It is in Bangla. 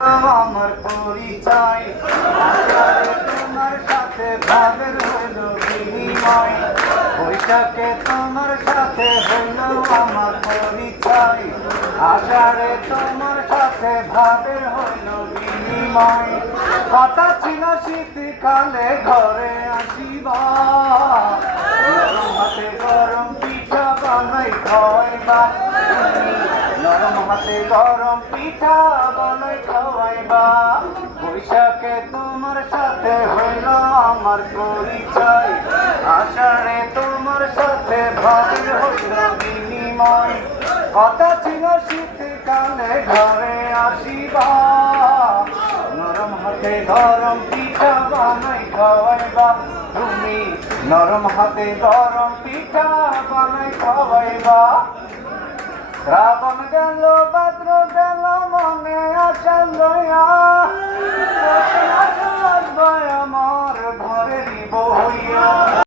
আমার পরিচয় আষাঢ়ে তোমার সাথে ভাবের হইল বিনিময়, বৈশাখে তোমার সাথে হইল আমার পরিচয়, আষাঢ়ে তোমার সাথে ভাবের হইল বিনিময়। কথা ছিল শীতকালে ঘরে আসিবা, নরম হাতে গরম পিঠা বানাই খাওয়াইবা, নরম হাতে গরম পিঠা বানাই খাওয়াইবা। বৈশাখে তোমার সাথে হইল আমার পরিচয়, আষাঢ়ে তোমার সাথে ভাবের হইল বিনিময়। কথা ছিল শীতকালে ঘরে আসিবা, নরম হাতে গরম পিঠা বানাই খাওয়াইবা, তুমি নরম হাতে গরম পিঠা বানাই খাওয়াইবা। শ্রাবণ গেল ভাদ্র গেল মনে আশা লয়া, আমার ঘরে বইয়া।